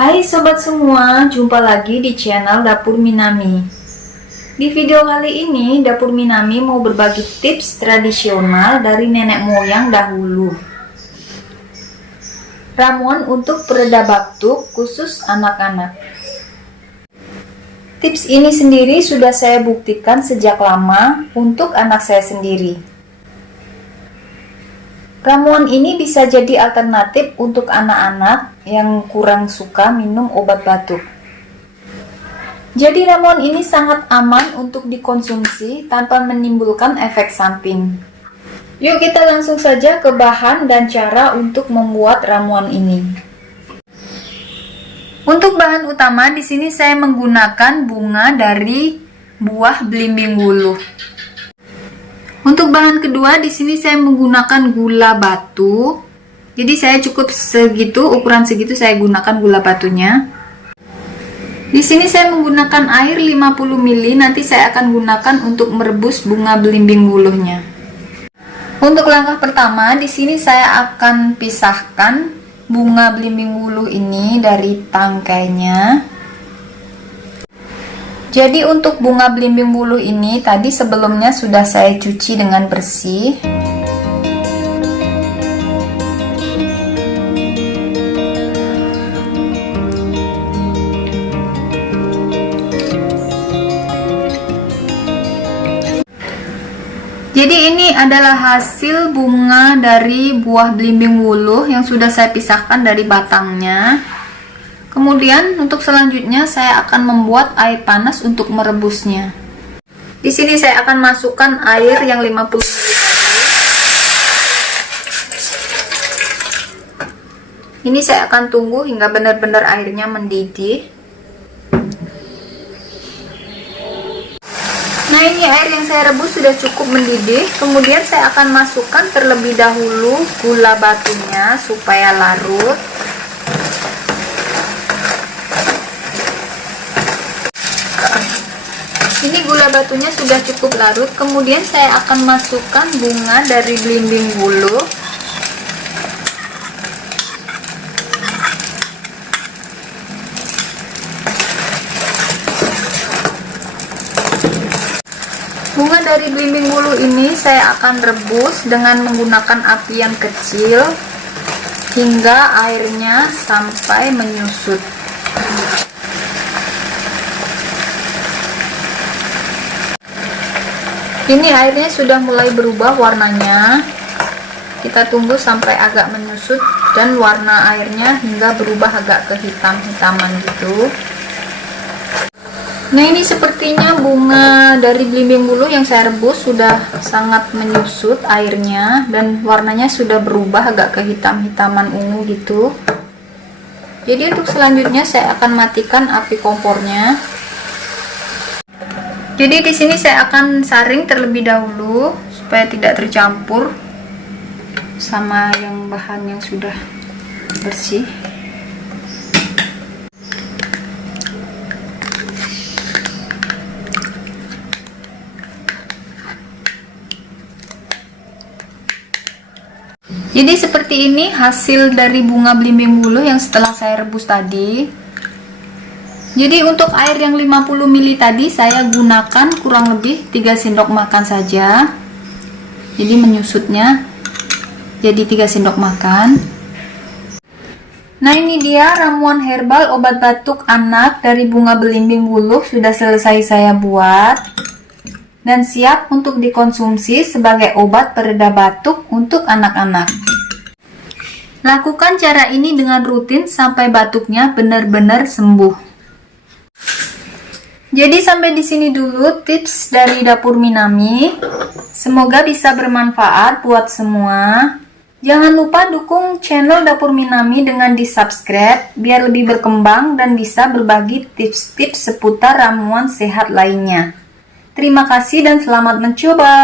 Hai sobat semua, jumpa lagi di channel Dapur Minami. Di video kali ini, Dapur Minami mau berbagi tips tradisional dari nenek moyang dahulu. Ramuan untuk pereda batuk khusus anak-anak. Tips ini sendiri sudah saya buktikan sejak lama untuk anak saya sendiri. Ramuan ini bisa jadi alternatif untuk anak-anak yang kurang suka minum obat batuk. Jadi ramuan ini sangat aman untuk dikonsumsi tanpa menimbulkan efek samping. Yuk kita langsung saja ke bahan dan cara untuk membuat ramuan ini. Untuk bahan utama di sini saya menggunakan bunga dari buah belimbing wuluh. Untuk bahan kedua di sini saya menggunakan gula batu. Jadi saya cukup segitu, ukuran segitu saya gunakan gula batunya. Di sini saya menggunakan air 50 ml, nanti saya akan gunakan untuk merebus bunga belimbing wuluhnya. Untuk langkah pertama di sini saya akan pisahkan bunga belimbing wuluh ini dari tangkainya. Jadi untuk bunga belimbing wuluh ini tadi sebelumnya sudah saya cuci dengan bersih. Jadi ini adalah hasil bunga dari buah belimbing wuluh yang sudah saya pisahkan dari batangnya. Kemudian untuk selanjutnya saya akan membuat air panas untuk merebusnya. Di sini saya akan masukkan air yang 50 ml tadi. Ini saya akan tunggu hingga benar-benar airnya mendidih. Nah, ini air yang saya rebus sudah cukup mendidih. Kemudian saya akan masukkan terlebih dahulu gula batunya supaya larut. Ini gula batunya sudah cukup larut. Kemudian saya akan masukkan bunga dari belimbing wuluh. Bunga dari belimbing wuluh ini saya akan rebus dengan menggunakan api yang kecil hingga airnya sampai menyusut. Ini airnya sudah mulai berubah warnanya. Kita tunggu sampai agak menyusut dan warna airnya hingga berubah agak kehitam-hitaman gitu. Nah, ini sepertinya bunga dari belimbing wuluh yang saya rebus sudah sangat menyusut airnya dan warnanya sudah berubah agak kehitam-hitaman ungu gitu. Jadi untuk selanjutnya saya akan matikan api kompornya. Jadi di sini saya akan saring terlebih dahulu supaya tidak tercampur sama yang bahan yang sudah bersih. Jadi seperti ini hasil dari bunga belimbing wuluh yang setelah saya rebus tadi. Jadi untuk air yang 50 ml tadi saya gunakan kurang lebih 3 sendok makan saja. Jadi menyusutnya jadi 3 sendok makan. Nah, ini dia ramuan herbal obat batuk anak dari bunga belimbing wuluh sudah selesai saya buat dan siap untuk dikonsumsi sebagai obat pereda batuk untuk anak-anak. Lakukan cara ini dengan rutin sampai batuknya benar-benar sembuh. Jadi sampai di sini dulu tips dari Dapur Minami. Semoga bisa bermanfaat buat semua. Jangan lupa dukung channel Dapur Minami dengan di-subscribe biar lebih berkembang dan bisa berbagi tips-tips seputar ramuan sehat lainnya. Terima kasih dan selamat mencoba.